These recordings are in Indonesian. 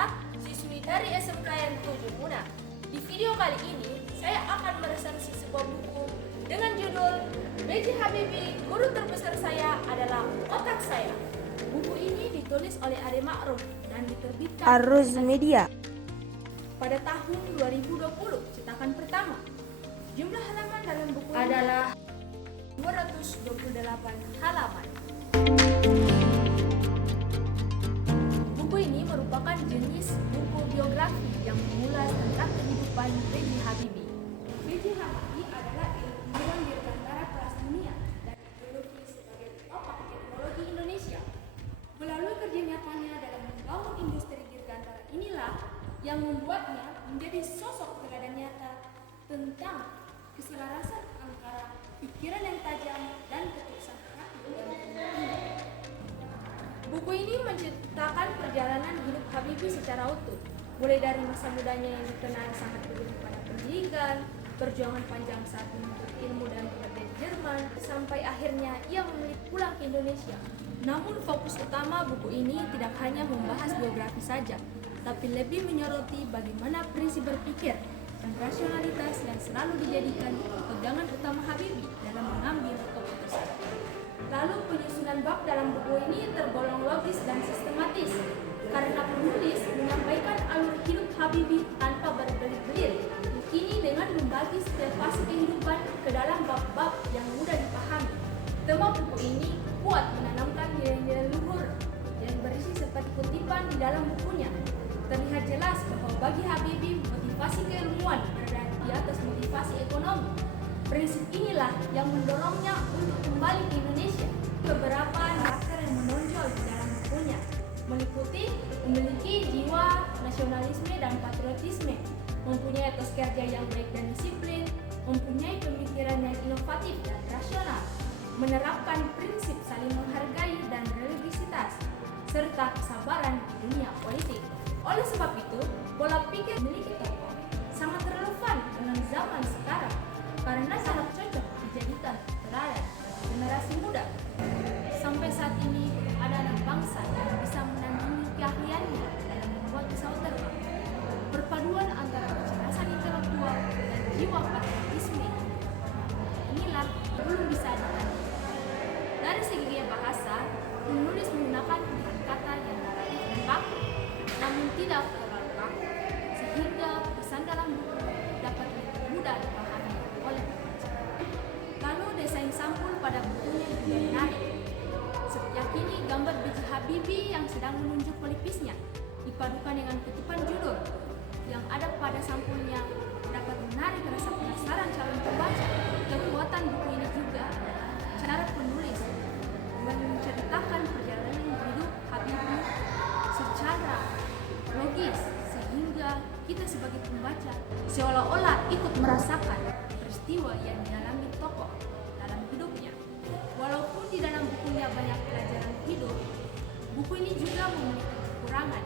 Nurhayana, siswi dari SMK yang 7 Muna. Di video kali ini, saya akan meresensi sebuah buku dengan judul B.J. Habibie, Guru Terbesar Saya Adalah Otak Saya. Buku ini ditulis oleh Ade Ma'ruf dan diterbitkan Arus Media pada tahun 2020, cetakan pertama. Jumlah halaman dalam buku adalah 228 halaman. Buku ini merupakan jenis buku biografi yang mengulas tentang kehidupan B.J. Habibie. B.J. Habibie adalah ilmuwan dirgantara kelas dunia dan dijuluki sebagai otak teknologi Indonesia. Melalui kerja nyatanya dalam membangun industri dirgantara inilah yang membuatnya menjadi sosok teladan nyata tentang keselarasan antara pikiran yang tajam dan ketulusan hati yang tinggi. Buku ini menceritakan perjalanan hidup Habibie secara utuh, mulai dari masa mudanya yang dikenal sangat peduli pada pendidikan, perjuangan panjang saat menuntut ilmu dan bekerja di Jerman, sampai akhirnya ia memilih pulang ke Indonesia. Namun fokus utama buku ini tidak hanya membahas biografi saja, tapi lebih menyoroti bagaimana prinsip berpikir dan rasionalitas yang selalu dijadikan pegangan utama Habibie dalam mengambil keputusan. Lalu penyusunan bab dalam buku ini tergolong logis dan sistematis karena penulis menyampaikan alur hidup Habibie tanpa berbelit-belit. Kini dengan membagi setiap fase kehidupan ke dalam bab-bab yang mudah dipahami. Tema buku ini kuat menanamkan nilai-nilai luhur yang berisi seperti kutipan di dalam bukunya. Terlihat jelas bahwa bagi Habibie motivasi keilmuan berada di atas motivasi ekonomi. Prinsip inilah yang mendorongnya untuk kembali ke Indonesia. Beberapa karakter yang menonjol di dalam bukunya meliputi memiliki jiwa nasionalisme dan patriotisme, mempunyai etos kerja yang baik dan disiplin, mempunyai pemikiran yang inovatif dan rasional, menerapkan prinsip saling menghargai dan religiositas, serta kesabaran di dunia politik. Oleh sebab itu, pola pikir memiliki tokoh sangat relevan dengan zaman sekarang karena sangat cocok dijadikan teladan generasi muda. Sampai saat ini, ada anak bangsa yang bisa menandingi keahliannya dalam membuat pesawat terbang. Perpaduan antara kecerdasan intelektual dan jiwa patriotisme inilah belum bisa ditandingi. Dari segi gaya bahasa, penulis menggunakan pilihan kata yang relatif dan baku, namun tidak terlalu kaku, sehingga pesan dalam buku dapat lebih mudah dipahami oleh pembaca. Lalu desain sampul pada bukunya juga menarik. Yakini gambar B.J. Habibie yang sedang menunjuk pelipisnya, dipadukan dengan kutipan judul yang ada pada sampulnya dapat menarik rasa penasaran calon pembaca. Kekuatan buku ini juga adalah cara penulis menceritakan perjalanan hidup Habibie secara logis sehingga kita sebagai pembaca seolah-olah ikut merasakan peristiwa yang dialami tokoh dalam hidupnya. Walaupun di dalam bukunya banyak pelajaran hidup, buku ini juga memiliki kekurangan,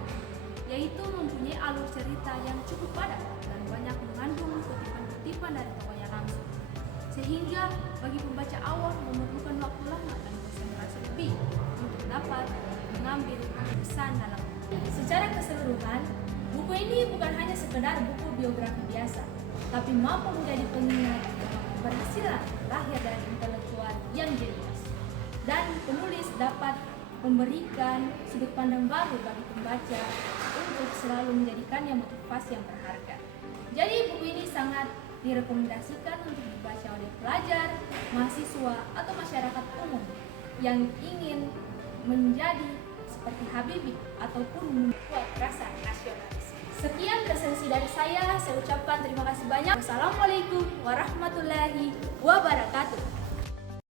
yaitu mempunyai alur cerita yang cukup padat dan banyak mengandung kutipan-kutipan dari tokohnya langsung, sehingga bagi pembaca awam memerlukan waktu lama dan konsentrasi lebih untuk dapat mengambil pesan dalam buku. Secara keseluruhan, buku ini bukan hanya sekedar buku biografi biasa, tapi mampu menjadi pengingat keberhasilan lahir dari intelektual yang jenius. Dan penulis dapat memberikan sudut pandang baru bagi pembaca untuk selalu menjadikannya motivasi yang berharga. Jadi buku ini sangat direkomendasikan untuk dibaca oleh pelajar, mahasiswa, atau masyarakat umum yang ingin menjadi seperti Habibie ataupun membuat rasa nasionalis. Sekian resensi dari saya ucapkan terima kasih banyak. Wassalamualaikum warahmatullahi wabarakatuh.